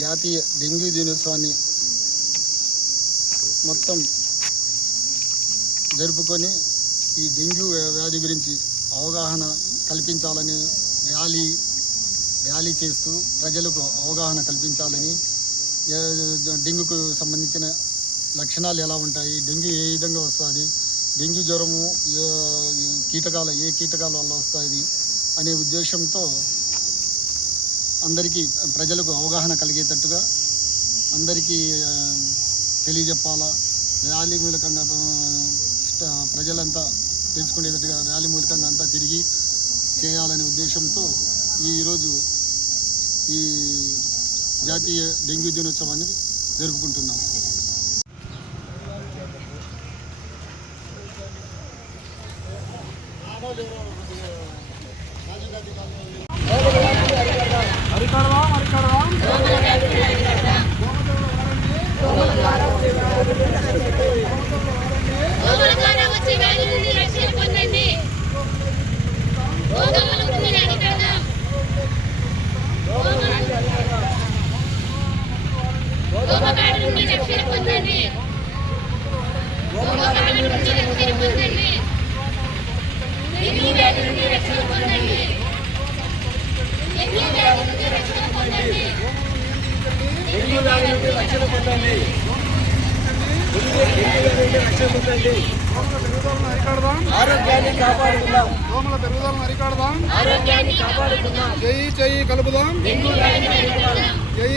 జాతీయ డెంగ్యూ దినోత్సవాన్ని మొత్తం జరుపుకొని ఈ డెంగ్యూ వ్యాధి గురించి అవగాహన కల్పించాలని ర్యాలీ చేస్తూ ప్రజలకు అవగాహన కల్పించాలని, డెంగ్యూకు సంబంధించిన లక్షణాలు ఎలా ఉంటాయి, డెంగ్యూ ఏ విధంగా వస్తుంది, డెంగ్యూ జ్వరము ఏ కీటకాల వల్ల వస్తుంది అనే ఉద్దేశంతో అందరికీ ప్రజలకు అవగాహన కలిగేటట్టుగా అందరికీ తెలియజెప్పాలా. ర్యాలీ మూలకంగా ప్రజలంతా తెలుసుకునేటట్టుగా ర్యాలీ మూలకంగా అంతా తిరిగి చేయాలనే ఉద్దేశంతో ఈరోజు ఈ జాతీయ డెంగ్యూ దినోత్సవాన్ని జరుపుకుంటున్నాం. ఆరోగ్యాన్ని కాపాడుకుందాం, దోమల పెరుగుదలను అరికడదాం, ఆరోగ్యాన్ని కాపాడుకుందాం, జై కలుపుదాం, జై